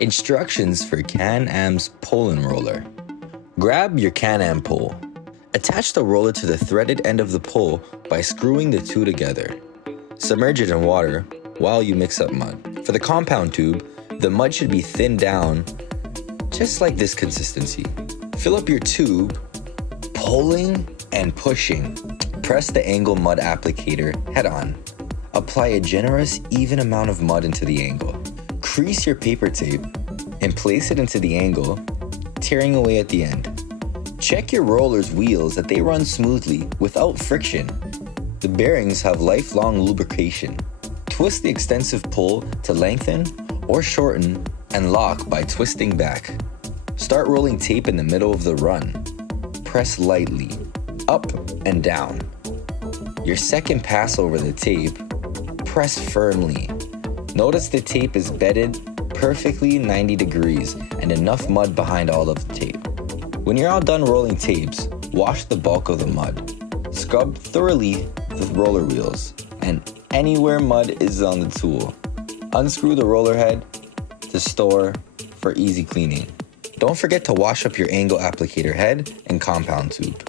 Instructions for CANAM's Pollen Roller. Grab your CANAM pole. Attach the roller to the threaded end of the pole by screwing the two together. Submerge it in water while you mix up mud. For the compound tube, the mud should be thinned down just like this consistency. Fill up your tube, pulling and pushing. Press the angle mud applicator head on. Apply a generous, even amount of mud into the angle. Crease your paper tape and place it into the angle, tearing away at the end. Check your roller's wheels that they run smoothly without friction. The bearings have lifelong lubrication. Twist the extensive pull to lengthen or shorten and lock by twisting back. Start rolling tape in the middle of the run. Press lightly, up and down. Your second pass over the tape, press firmly. Notice the tape is bedded perfectly 90 degrees and enough mud behind all of the tape. When you're all done rolling tapes, wash the bulk of the mud. Scrub thoroughly the roller wheels and anywhere mud is on the tool. Unscrew the roller head to store for easy cleaning. Don't forget to wash up your angle applicator head and compound tube.